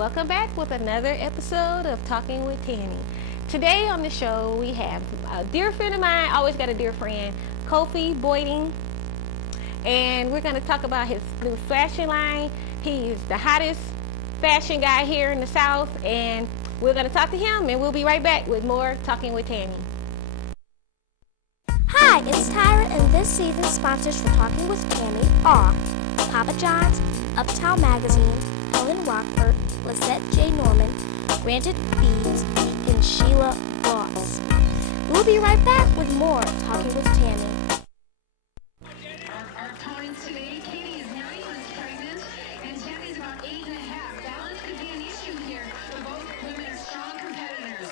Welcome back with another episode of Talking with Tami. Today on the show we have a dear friend of mine, always got a dear friend, Kofi Boyding, and we're going to talk about his new fashion line. He's the hottest fashion guy here in the South, and we're going to talk to him, and we'll be right back with more Talking with Tami. Hi, it's Tyra, and this season's sponsors for Talking with Tami are Papa John's, Uptown Magazine, Helen Rockford, Lisette J. Norman, Granted Beads, and Sheila Ross. We'll be right back with more Talking with Tami. Our opponents today, Katie is 9 months pregnant, and Tami's about 8.5. Balance could be an issue here, but both women are strong competitors.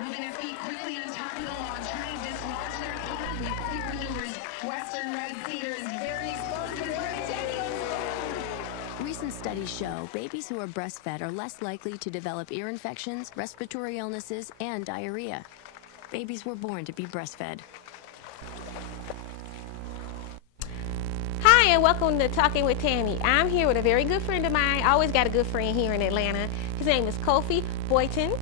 Moving their feet quickly on top of the lawn, trying to dislodge their opponent with quick maneuvers. Western Red Cedar is very explosive. Recent studies show babies who are breastfed are less likely to develop ear infections, respiratory illnesses, and diarrhea. Babies were born to be breastfed. Hi, and welcome to Talking with Tami. I'm here with a very good friend of mine. I always got a good friend here in Atlanta. His name is Kofi Boyding.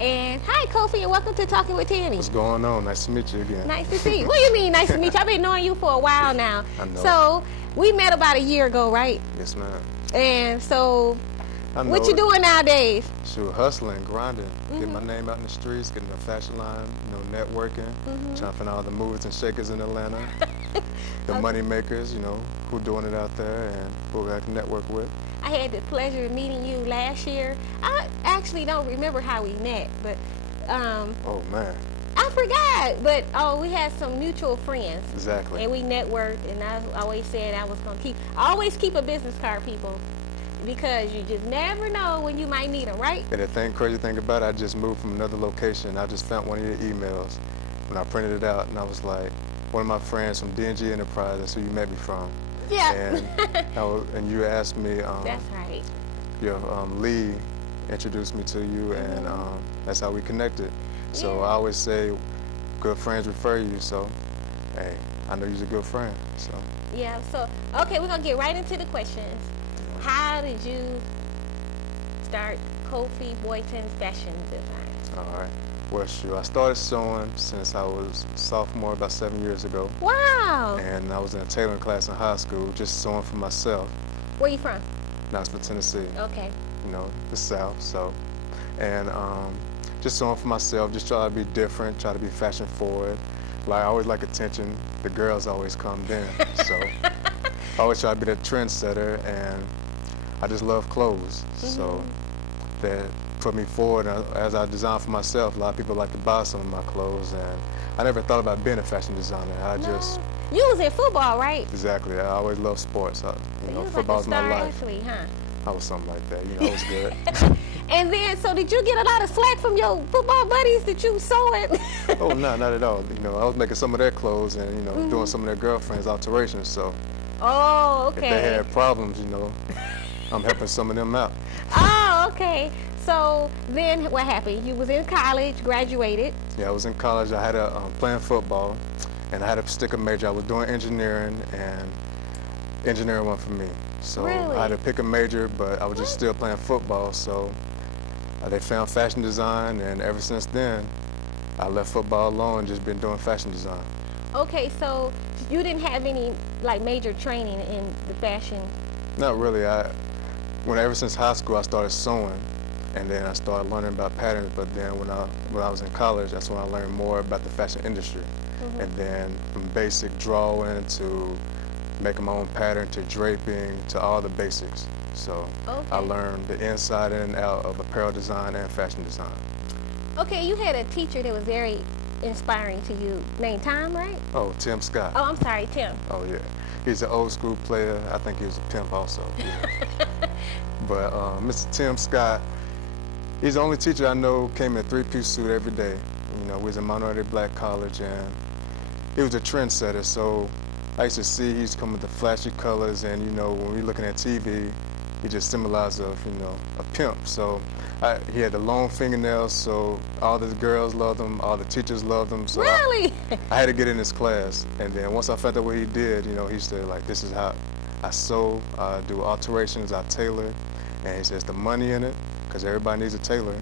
And hi, Kofi, and welcome to Talking with Tami. What's going on? Nice to meet you again. Nice to see you. What do you mean, nice to meet you? I've been knowing you for a while now. I know. So, we met about a year ago, right? Yes, ma'am. And so, what you doing nowadays? Sure, hustling, grinding, getting my name out in the streets, getting a fashion line, networking, trying to find all the movers and shakers in Atlanta, the money makers, who doing it out there and who I can network with. I had the pleasure of meeting you last year. I actually don't remember how we met, but oh man, I forgot. But we had some mutual friends. Exactly. And we networked, and I always said I was gonna always keep a business card, people, because you just never know when you might need them, right? And the crazy thing about it, I just moved from another location. I just found one of your emails when I printed it out, and I was like, one of my friends from D&G Enterprise, that's who you met me from. Yeah. And you asked me. That's right. Your Lee introduced me to you, and that's how we connected. So I always say, good friends refer you. So, hey, I know you're a good friend. So. Yeah. So okay, we're gonna get right into the questions. How did you start Kofi Boyding's fashion design? All right. Well, sure. I started sewing since I was a sophomore, about 7 years ago. Wow. And I was in a tailoring class in high school, just sewing for myself. Where you from? Knoxville, Tennessee. Okay. The South. So, and just sewing for myself, just try to be different, try to be fashion forward. Like, I always like attention. The girls always come then. So I always try to be the trendsetter, and I just love clothes. So that put me forward. As I design for myself, a lot of people like to buy some of my clothes, and I never thought about being a fashion designer. You was in football, right? Exactly. I always loved sports. Football's like a my life. Athlete, huh? I was something like that. I was good. And then, so did you get a lot of slack from your football buddies that you sewing? Oh, no, not at all. I was making some of their clothes and, doing some of their girlfriends' alterations. So oh, okay. if they had problems, I'm helping some of them out. Oh, okay. So then what happened? You was in college, graduated. Yeah, I was in college. I had playing football, and I had a sticker major. I was doing engineering, and engineering went for me. So really? I had to pick a major, but I was just still playing football. So they found fashion design, and ever since then, I left football alone and just been doing fashion design. Okay, so you didn't have any major training in the fashion? Not really. Ever since high school, I started sewing, and then I started learning about patterns. But then when I was in college, that's when I learned more about the fashion industry. And then from basic drawing to making my own pattern to draping to all the basics. So I learned the inside and out of apparel design and fashion design. Okay, you had a teacher that was very inspiring to you, named Tom, right? Oh, Tim Scott. Oh, I'm sorry, Tim. Oh, yeah. He's an old school player. I think he was a pimp also. But Mr. Tim Scott, he's the only teacher I know came in a three-piece suit every day. We was a minority black college, and he was a trendsetter. So I used to see he's come with the flashy colors, and when we're looking at TV, he just symbolized a pimp. So he had the long fingernails, so all the girls loved him, all the teachers loved him. So really? I had to get in his class, and then once I found out what he did, he said, this is how I sew, I do alterations, I tailor, and he says the money in it, because everybody needs a tailor.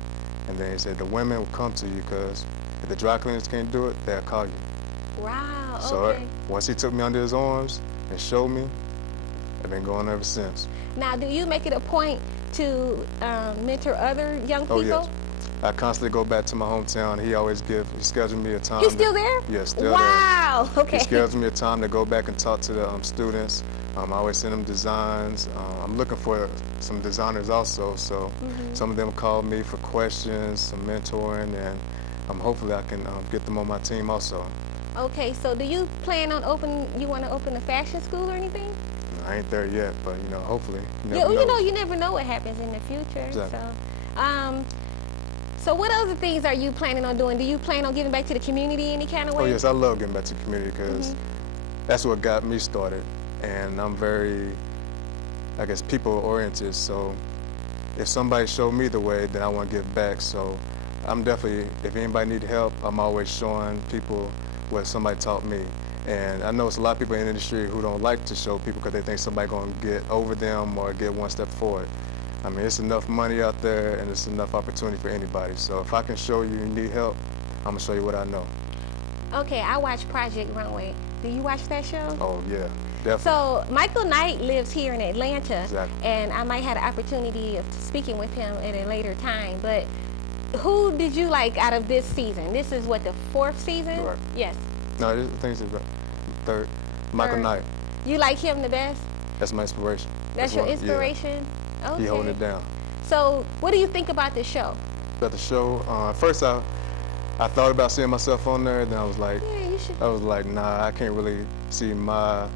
And then he said the women will come to you because if the dry cleaners can't do it, they'll call you. Wow, So okay. once he took me under his arms and showed me, I've been going ever since. Now, do you make it a point to mentor other young people? Oh, yes. I constantly go back to my hometown. He always he schedules me a time. He's still there? Yeah, still there. Wow, okay. He schedules me a time to go back and talk to the students. I always send them designs. I'm looking for some designers also, so some of them call me for questions, some mentoring, and hopefully I can get them on my team also. Okay, so do you plan on you want to open a fashion school or anything? I ain't there yet, but hopefully. You never know what happens in the future. Exactly. So what other things are you planning on doing? Do you plan on giving back to the community any kind of way? Oh yes, I love getting back to the community because that's what got me started. And I'm very, I guess, people-oriented. So if somebody showed me the way, then I want to give back. So I'm definitely, if anybody needs help, I'm always showing people what somebody taught me. And I know it's a lot of people in the industry who don't like to show people because they think somebody's going to get over them or get one step forward. I mean, it's enough money out there and it's enough opportunity for anybody. So if I can show you need help, I'm going to show you what I know. Okay, I watch Project Runway. Do you watch that show? Oh, yeah, definitely. So Michael Knight lives here in Atlanta, Exactly. and I might have the opportunity of speaking with him at a later time. But who did you like out of this season? This is what, the 4th season? Right. Yes. No, I think it's the 3rd. Michael Third. Knight. You like him the best? That's my inspiration. That's your one, inspiration? Yeah. Okay. He holding it down. So what do you think about the show? About the show, first I thought about seeing myself on there, then I was like, Yeah, you should. nah, I can't really see my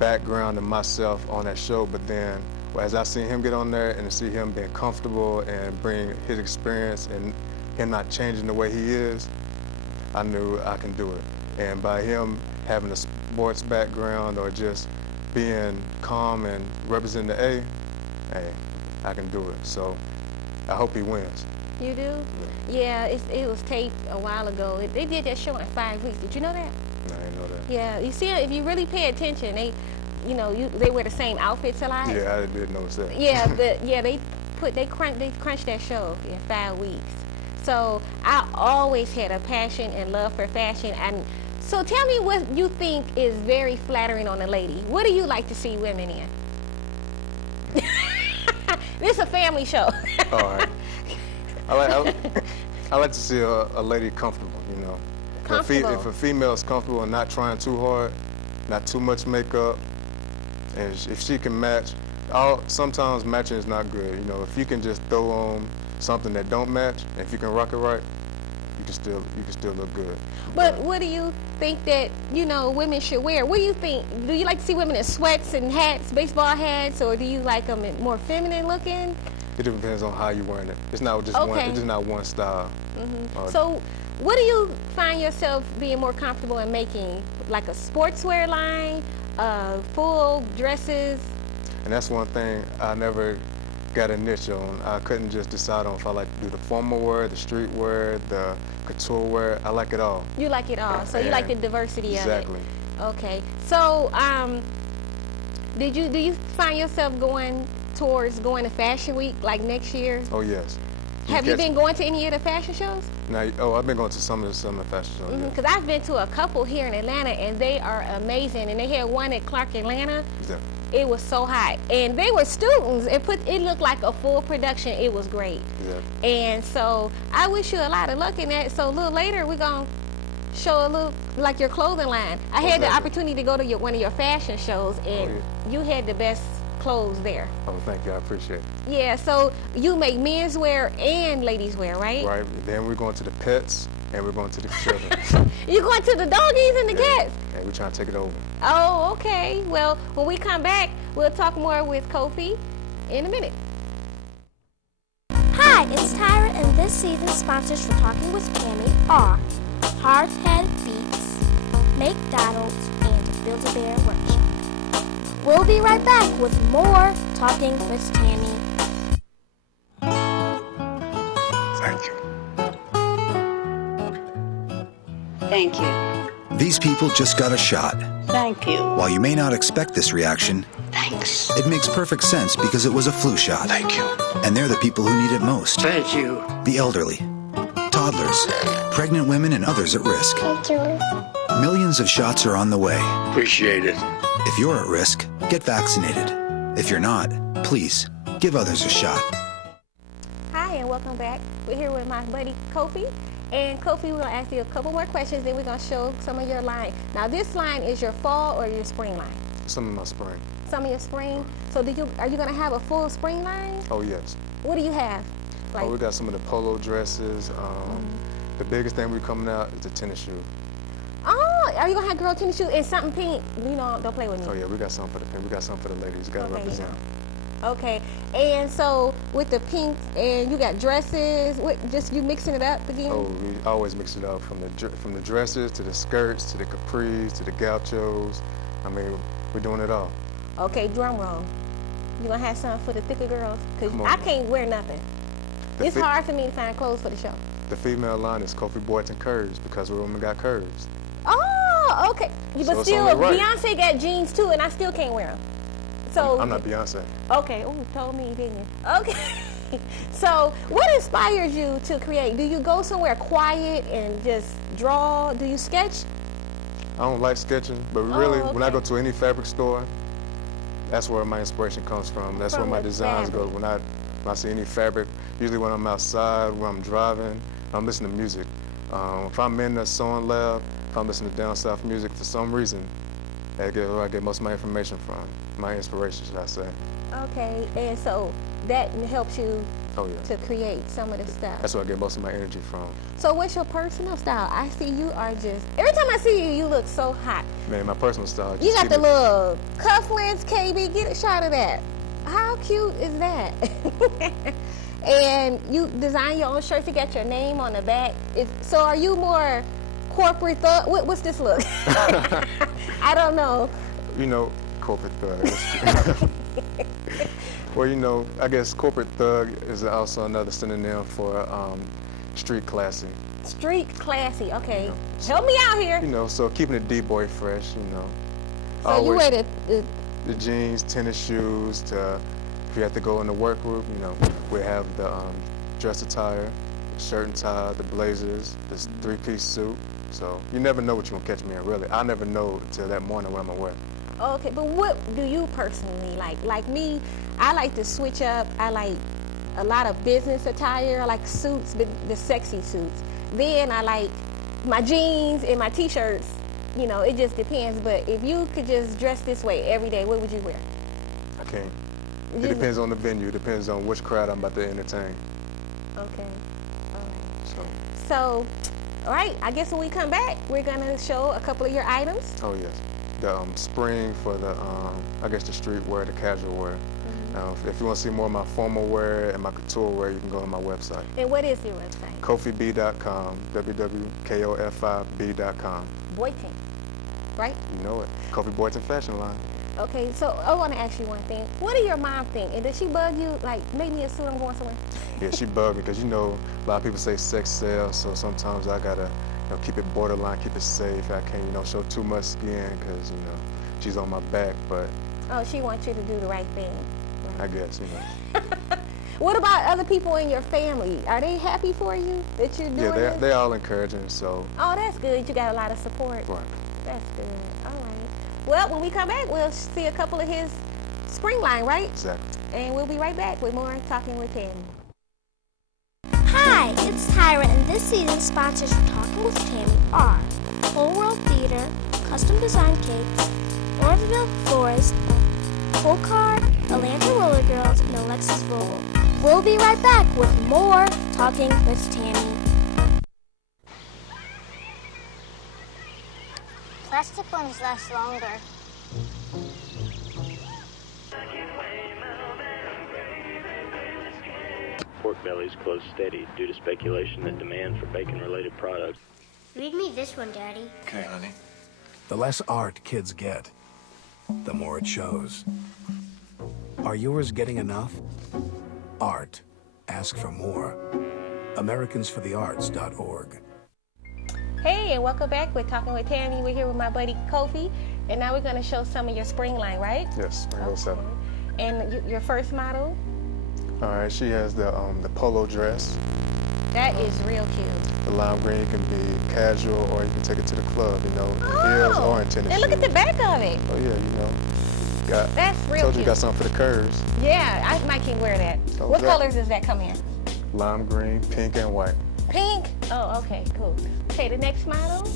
background and myself on that show. But then, as I seen him get on there and see him being comfortable and bring his experience and him not changing the way he is, I knew I can do it. And by him having a sports background or just being calm and representing the A, hey, I can do it. So I hope he wins. You do? Yeah, it was taped a while ago. They did that show in 5 weeks. Did you know that? No, I didn't know that. Yeah, you see, if you really pay attention, they wear the same outfits a lot. Yeah, I did notice that. Yeah, they crunched that show in 5 weeks. So I always had a passion and love for fashion. And so tell me what you think is very flattering on a lady. What do you like to see women in? This is a family show. All right. I like to see a lady comfortable, Comfortable. If a female is comfortable and not trying too hard, not too much makeup, and if she can match, sometimes matching is not good. If you can just throw on something that don't match, and if you can rock it right, you can still look good. But what do you think that, women should wear? What do you think? Do you like to see women in sweats and hats, baseball hats, or do you like them more feminine looking? It depends on how you're wearing it. It's not just one. It's just not one style. So, what do you find yourself being more comfortable in making? Like a sportswear line, full dresses? And that's one thing I never got a niche on. I couldn't just decide on if I like to do the formal wear, the street wear, the couture wear. I like it all. You like it all, so you like the diversity exactly. of it. Okay. So, do you find yourself going to Fashion Week like next year? Oh yes. Have you been going to any of the fashion shows? I've been going to some of the fashion shows. Because I've been to a couple here in Atlanta, and they are amazing. And they had one at Clark Atlanta. Yeah. It was so hot, and they were students. It looked like a full production. It was great. Yeah. And so I wish you a lot of luck in that. So a little later, we're gonna show a little like your clothing line. I had the opportunity to go to one of your fashion shows, and you had the best clothes there. Oh, thank you. I appreciate it. Yeah. So you make men's wear and ladies wear, right? Right. Then we're going to the pets, and we're going to the children. You going to the doggies and the cats? And we're trying to take it over. Oh, okay. Well, when we come back, we'll talk more with Kofi in a minute. Hi, it's Tyra, and this season's sponsors for Talking with Tami are Hardhead Beats, McDonald's, and Build-A-Bear Workshop. We'll be right back with more Talking with Tami. Thank you. Thank you. These people just got a shot. That Thank you. While you may not expect this reaction, Thanks. it makes perfect sense because it was a flu shot. Thank you. And they're the people who need it most. Thank you. The elderly, toddlers, pregnant women, and others at risk. Thank you. Millions of shots are on the way. Appreciate it. If you're at risk, get vaccinated. If you're not, please give others a shot. Hi, and welcome back. We're here with my buddy Kofi. And Kofi, we're going to ask you a couple more questions, then we're going to show some of your line. Now, this line is your fall or your spring line? Some of my spring. Some of your spring. So are you going to have a full spring line? Oh, yes. What do you have? Oh, we got some of the polo dresses. The biggest thing we're coming out is the tennis shoe. Oh, are you going to have girl tennis shoes and something pink? You know, don't play with me. Oh, yeah, we got something for the pink. We got something for the ladies. Got to represent. Okay, and so with the pink, and you got dresses, just you mixing it up again? Oh, we always mix it up from the dresses to the skirts to the capris to the gauchos. I mean, we're doing it all. Okay, drum roll. You gonna have something for the thicker girls? Cause I can't wear nothing. It's hard for me to find clothes for the show. The female line is Kofi Boyton curves because women got curves. Oh, okay. So but still, right. Beyonce got jeans too, and I still can't wear them. So I'm not Beyonce. Okay. Oh, you told me, didn't you? Okay. So what inspires you to create? Do you go somewhere quiet and just draw? Do you sketch? I don't like sketching, but really, when I go to any fabric store, that's where my inspiration comes from. That's where my designs go. When I see any fabric, usually when I'm outside, when I'm driving, I'm listening to music. If I'm in the sewing lab, if I'm listening to down south music, for some reason, that's where I get most of my information from, my inspiration, should I say. Okay, and so that helps you to create some of the stuff. That's where I get most of my energy from. So what's your personal style? I see you are just, every time I see you, you look so hot. Man, my personal style. You got the little cufflinks, KB, get a shot of that. How cute is that? And you design your own shirts, you got your name on the back. So are you more corporate thug? What's this look? I don't know. You know, corporate thug. Well, you know, I guess corporate thug is also another synonym for street classy. Street classy, okay. You know, help me out here. You know, so keeping the D-boy fresh, you know. So always, you wear the jeans, tennis shoes, if you have to go in the work group, you know, we have the dress attire, shirt and tie, the blazers, this three-piece suit. So you never know what you're gonna catch me in, really. I never know until that morning what I'm gonna wear. Okay, but what do you personally like? Like me, I like to switch up. I like a lot of business attire. I like suits, but the sexy suits. Then I like my jeans and my t-shirts. You know, it just depends. But if you could just dress this way every day, what would you wear? I can't. It depends on the venue. It depends on which crowd I'm about to entertain. Okay. All right. So, all right. I guess when we come back, we're gonna show a couple of your items. Oh yes. The spring for the, I guess the street wear, the casual wear. If you want to see more of my formal wear and my couture wear, you can go to my website. And what is your website? KofiB.com, www.KOFIB.com. Boyton, right? You know it. Kofi Boyton Fashion Line. Okay, so I want to ask you one thing. What do your mom think? And does she bug you, like, make me assume I'm going somewhere? Yeah, she bugged me because, you know, a lot of people say sex sells, so sometimes I got to, you know, keep it borderline, keep it safe. I can't, you know, show too much skin because, you know, she's on my back, but... Oh, she wants you to do the right thing. I guess, you know. What about other people in your family? Are they happy for you that you're doing this? They're all encouraging, so... Oh, that's good. You got a lot of support. Right. That's good. All right. Well, when we come back, we'll see a couple of his spring line, right? Exactly. And we'll be right back with more Talking with Tami. Hi, it's Tyra, and this season's sponsors for Talking with Tami are Whole World Theater, Custom Design Cakes, Orangeville Florist, Full Car, Atlanta Roller Girls, and Alexis Vogel. We'll be right back with more Talking with Tami. Plastic ones last longer. Pork bellies close steady due to speculation that demand for bacon-related products. Read me this one, Daddy. Okay, honey. The less art kids get, the more it shows. Are yours getting enough? Art. Ask for more. AmericansForTheArts.org. Hey, and welcome back. We're Talking with Tami. We're here with my buddy Kofi. And now we're going to show some of your spring line, right? Yes, spring 07. And your first model? All right, she has the polo dress. That is real cute. The lime green can be casual, or you can take it to the club, you know, in heels or in tennis And look at the back of it. Oh yeah, you know. That's real Told cute. you got something for the curves. Yeah, I might can wear that. Oh, What that- colors does that come in? Lime green, pink, and white. Pink? Oh, okay, cool. Okay, the next model?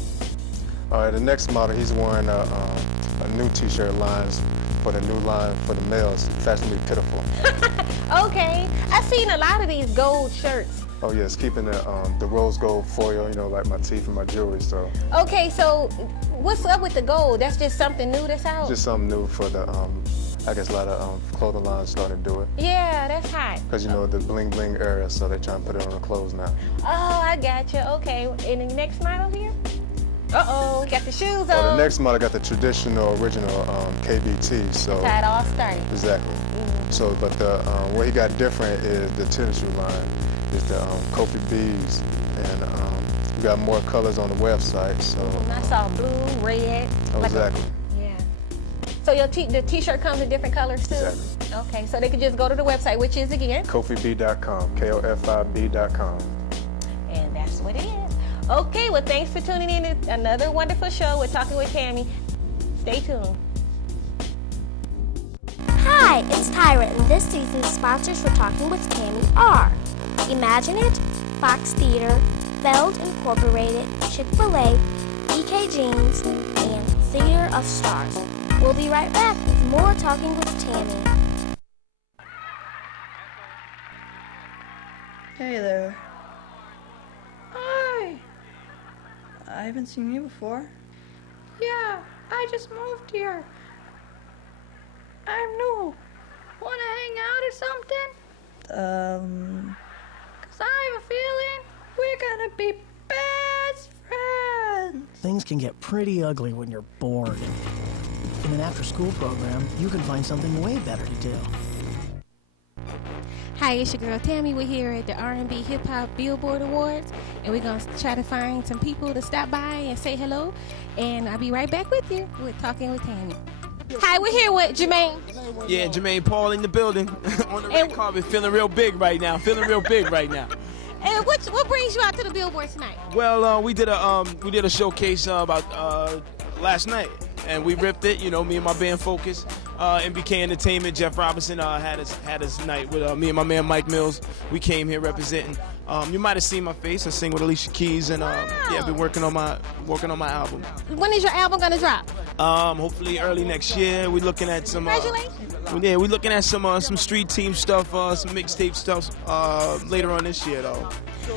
All right, the next model, he's wearing a new t-shirt lines for the new line for the males, Fashionably Pitiful. Okay, I've seen a lot of these gold shirts. Oh yes, keeping the rose gold foil, you know, like my teeth and my jewelry, so. Okay, so what's up with the gold? That's just something new that's out? Just something new for the, I guess a lot of clothing lines starting to do it. Yeah, that's hot. Because, you know, the bling bling era, so they're trying to put it on the clothes now. Oh, I got you. Okay, and the next model here? Uh-oh, got the shoes on. Oh, the next model got the traditional, original KBT, so. That's how it all started. Exactly. So, but the what he got different is the tennis shoe line, is the Kofi bees, and we got more colors on the website. So. I saw blue, red. Oh, exactly. Yeah. So the t-shirt comes in different colors too. Exactly. Okay, so they can just go to the website, which is again. KofiB.com, KOFIB.com. And that's what it is. Okay, well, thanks for tuning in to another wonderful show with Talking with Tami. Stay tuned. Hi, it's Tyra, and this season's sponsors for Talking with Tami are Imagine It, Fox Theater, Feld Incorporated, Chick-fil-A, EK Jeans, and Theater of Stars. We'll be right back with more Talking with Tami. Hey there. Hi. I haven't seen you before. Yeah, I just moved here. I'm new. Wanna hang out or something? 'Cause I have a feeling we're gonna be best friends. Things can get pretty ugly when you're bored. In an after-school program, you can find something way better to do. Hi, it's your girl Tami. We're here at the R&B Hip Hop Billboard Awards, and we're gonna try to find some people to stop by and say hello. And I'll be right back with you with Talking with Tami. Hi, we're here with Jermaine. Yeah, Jermaine Paul in the building on the red carpet, feeling real big right now. And what brings you out to the Billboard tonight? Well, we did a showcase about last night, and we ripped it. You know, me and my band Focus. MBK Entertainment, Jeff Robinson had us night with me and my man Mike Mills. We came here representing. You might have seen my face. I sing with Alicia Keys, and yeah, I've been working on my album. When is your album gonna drop? Hopefully early next year. We're looking at some. Congratulations. Yeah, we're looking at some street team stuff, some mixtape stuff later on this year, though.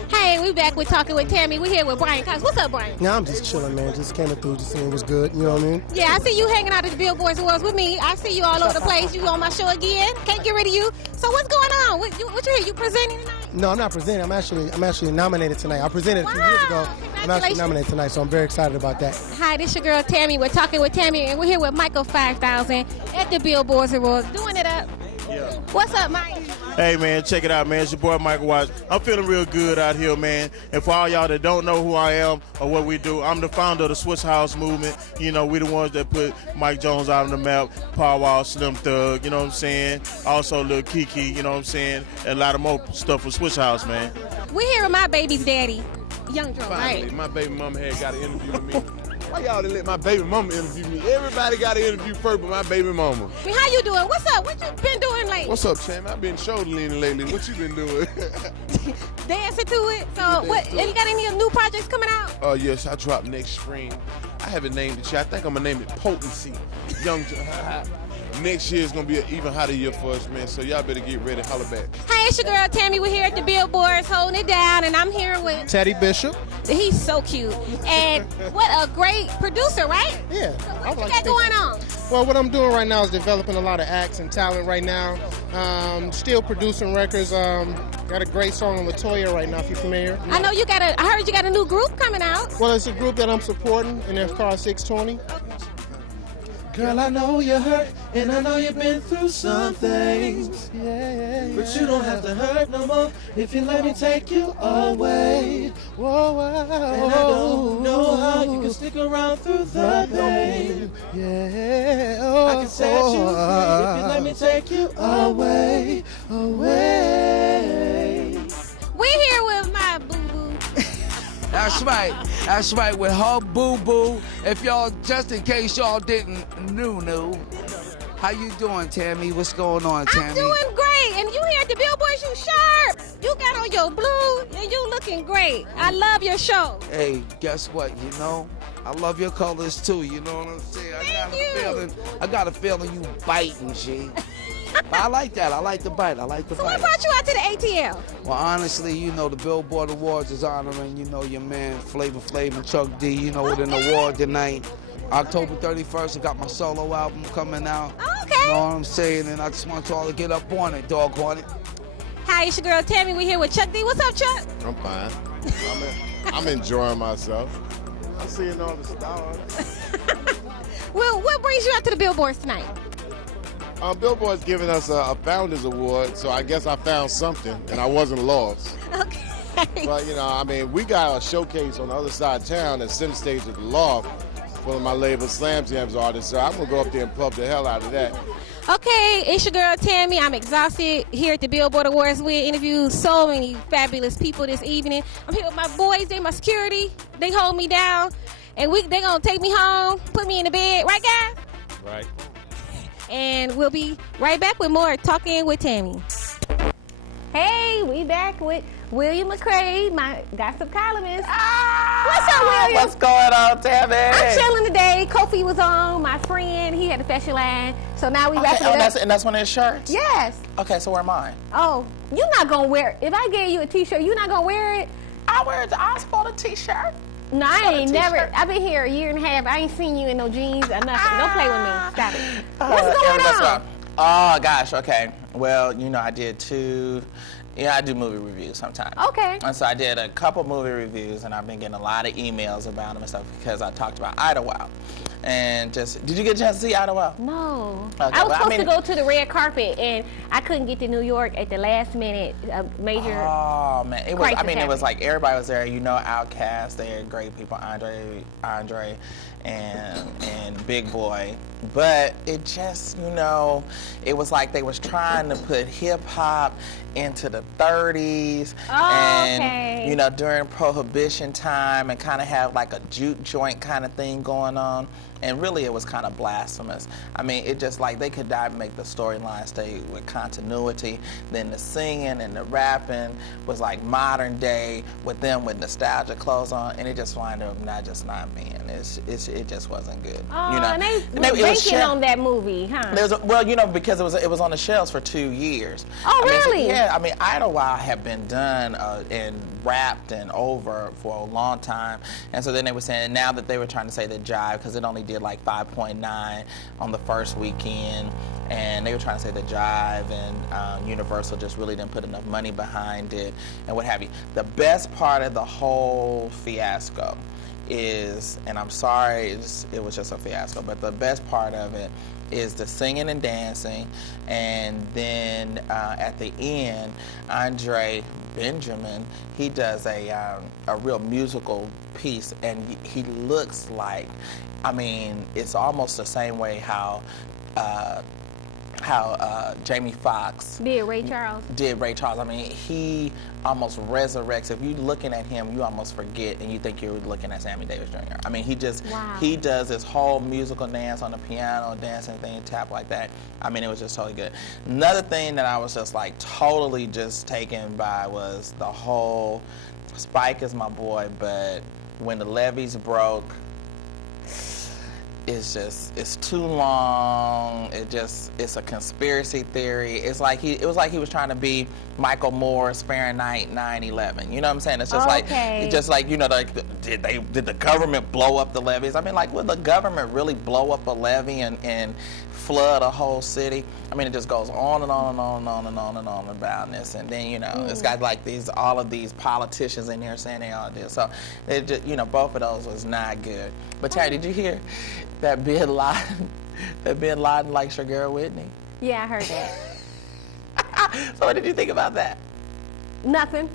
Hey, we back with Talking with Tami. We're here with Brian Cox. What's up, Brian? Nah, I'm just chilling, man. Just came through, just seeing what's good. You know what I mean? Yeah, I see you hanging out at the Billboard Awards with me. I see you all over the place. You on my show again. Can't get rid of you. So what's going on? What you here? You presenting tonight? No, I'm not presenting. I'm actually nominated tonight. I presented 2 years ago. I'm actually nominated tonight, so I'm very excited about that. Hi, this your girl Tami. We're Talking with Tami, and we're here with Michael 5000 at the Billboard Awards, doing it up. Yeah. What's up, Mike? Hey, man, check it out, man. It's your boy, Michael Watts. I'm feeling real good out here, man. And for all y'all that don't know who I am or what we do, I'm the founder of the Swiss House Movement. You know, we the ones that put Mike Jones out on the map, Paul Wall, Slim Thug, you know what I'm saying? Also, Lil Kiki, you know what I'm saying? And a lot of more stuff with Swiss House, man. We're here with my baby's daddy, Young Drum, Finally, right? my baby mama had got an interview with me. Why y'all didn't let my baby mama interview me? Everybody got an interview first, but my baby mama. I mean, how you doing? What's up? What you been doing lately? What's up, Cham? I've been shoulder leaning lately. What you been doing? Dancing to it. So, what? to it. You got any new projects coming out? Oh, yes, I drop next spring. I haven't named it yet. I think I'm going to name it Potency. Young. Next year is going to be an even hotter year for us, man. So y'all better get ready. Holla back. Hi, it's your girl Tami. We're here at the Billboards holding it down, and I'm here with Teddy Bishop. He's so cute. And what a great producer, right? Yeah. So what you got going on? Well, what I'm doing right now is developing a lot of acts and talent right now. Still producing records. Got a great song on Latoya right now, if you're familiar. I know you got I heard you got a new group coming out. Well, it's a group that I'm supporting, and it's called 620. Girl, I know you're hurt, and I know you've been through some things. Yeah. But you don't have to hurt no more if you let me take you away. Whoa, whoa, And I don't know how you can stick around through the pain. yeah. I can set you free if you let me take you away, away. We here with my boo-boo. That's right, with her boo-boo. If y'all, just in case y'all didn't know. How you doing, Tammy? What's going on, Tammy? I'm doing great, and you here at the Billboard, you sharp. You got on your blue, and you looking great. I love your show. Hey, guess what? You know, I love your colors too. You know what I'm saying? I got a feeling you biting, G. But I like that. I like the bite. I like the So bite. what brought you out to the ATL? Well, honestly, you know, the Billboard Awards is honoring, you know, your man Flavor Flav and Chuck D, you know, with an award tonight. October 31st, I got my solo album coming out. Okay. You know what I'm saying? And I just want y'all to get up on it, doggone it. Hi, it's your girl Tammy. We're here with Chuck D. What's up, Chuck? I'm fine. I'm enjoying myself. I'm seeing all the stars. Well, what brings you out to the Billboards tonight? Billboard's giving us a Founders Award, so I guess I found something, and I wasn't lost. Okay. But, you know, I mean, we got a showcase on the other side of town at Center Stage at the Loft, one of my label Slam Jams artists, so I'm going to go up there and pub the hell out of that. Okay, it's your girl Tammy. I'm exhausted here at the Billboard Awards. We interviewed so many fabulous people this evening. I'm here with my boys. They're my security. They hold me down, and they're going to take me home, put me in the bed. Right, guys? Right. And we'll be right back with more Talking with Tammy. Hey, we back with William McCrae, my gossip columnist. What's up, William? What's going on, Tammy? I'm chilling today. Kofi was on, my friend. He had a fashion line. So now we wrapping it up. And that's one of his shirts? Yes. Okay, so where mine? Oh, you're not going to wear it. If I gave you a T-shirt, you're not going to wear it? I sport a T-shirt. No, I ain't never. I've been here a year and a half. I ain't seen you in no jeans or nothing. Don't play with me. Stop it. What's going on? Oh, gosh, okay. Well, you know, I do movie reviews sometimes. Okay. And so I did a couple movie reviews, and I've been getting a lot of emails about them and stuff because I talked about Idlewild. And did you get a chance to see Idlewild? No. Okay, I was supposed to go to the red carpet, and I couldn't get to New York at the last minute. A major. Oh man, it was like everybody was there. You know, Outkast, they're great people, Andre, and Big Boy. But it just, you know, it was like they was trying to put hip hop into the 30s, and you know, during Prohibition time, and kind of have like a juke joint kind of thing going on. And really, it was kind of blasphemous. I mean, it just like they could not make the storyline stay with continuity. Then the singing and the rapping was like modern day with them with nostalgia clothes on, and it just wound up not being. It just wasn't good. Oh, you know? and they were banking on that movie, huh? Well, you know, because it was on the shelves for 2 years. Oh, really? Yeah, I mean, Idlewild had been done and wrapped and over for a long time, and so then they were saying now that they were trying to say the jive because it only did like 5.9 on the first weekend, and they were trying to say the jive, and Universal just really didn't put enough money behind it and what have you. The best part of the whole fiasco is, and I'm sorry it was just a fiasco, but the best part of it is the singing and dancing, and then at the end, Andre Benjamin, he does a real musical piece, and he looks like, I mean, it's almost the same way how Jamie Foxx did Ray Charles. I mean, he almost resurrects. If you're looking at him, you almost forget, and you think you're looking at Sammy Davis Jr. I mean, he does this whole musical dance on the piano, dancing thing, tap like that. I mean, it was just totally good. Another thing that I was just like totally just taken by was the whole, Spike is my boy, but when the levees broke, it's too long. It's a conspiracy theory. It was like he was trying to be Michael Moore's Fahrenheit 9/11. You know what I'm saying? It's just like you know, like did the government blow up the levees? I mean, like, would the government really blow up a levee and flood a whole city? I mean, it just goes on and on and on and on and on and on about this, and then you know, it's got like all of these politicians in here saying they all did. So it just, you know, both of those was not good. But Terry, did you hear that Bin Laden likes your girl Whitney? Yeah, I heard that. So what did you think about that? Nothing.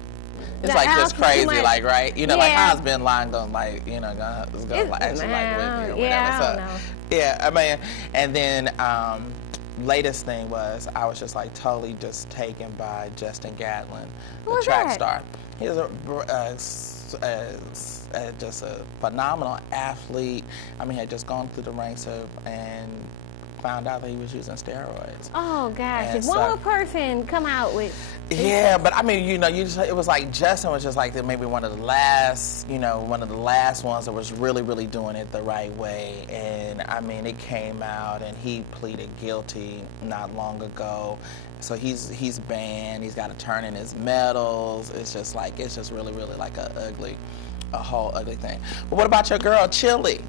It's like just crazy, like, right? You know, like, Yeah. how's Bin Laden gonna, like, you know, gonna like, actually, like, with you or whatever. Yeah, I don't So, know. yeah, I mean, and then latest thing was I was just like totally just taken by Justin Gatlin, the Who's track that? star. He's just a phenomenal athlete. I mean, he had just gone through the ranks and found out that he was using steroids. Oh gosh! And If one more person come out with. Yeah, but I mean, you know, it was like Justin was just like maybe one of the last ones that was really, really doing it the right way. And I mean, it came out and he pleaded guilty not long ago. So he's banned. He's got to turn in his medals. It's just really, really like a whole ugly thing. But what about your girl, Chili?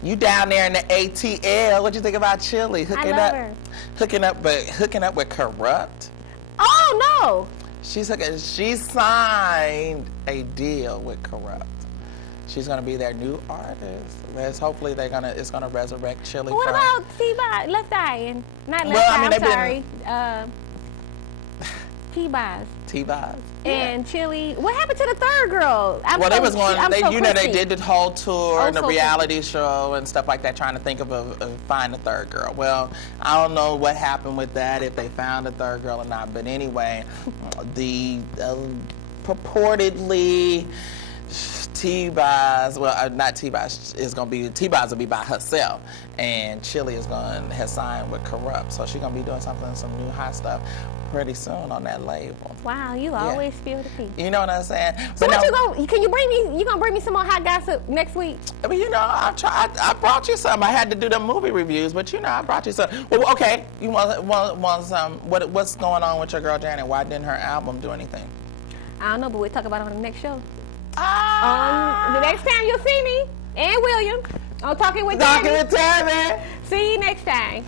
You down there in the ATL? What you think about Chili? Hooking up with Corrupt? Oh no! She signed a deal with Corrupt. She's gonna be their new artist. Hopefully it's gonna resurrect Chili. What about T-Boz? Left Eye and not Left Eye. I'm sorry. T-Boz. T-Boz. And Chili. What happened to the third girl? They did the whole tour and the so reality show and stuff like that, trying to think of find a third girl. Well, I don't know what happened with that, if they found a third girl or not. But anyway, the purportedly T-Boz, well, not T-Boz, T-Boz will be by herself, and Chili has signed with Corrupt, so she's gonna be doing some new hot stuff pretty soon on that label. Wow, you always spill the tea. You know what I'm saying? So can you bring me? You gonna bring me some more hot gossip next week? I mean, you know, I brought you some. I had to do the movie reviews, but you know, I brought you some. Well, okay, you want some? What's going on with your girl Janet? Why didn't her album do anything? I don't know, but we'll talk about it on the next show. The next time you'll see me and William on Talking with Tami. Talking with Tami. See you next time.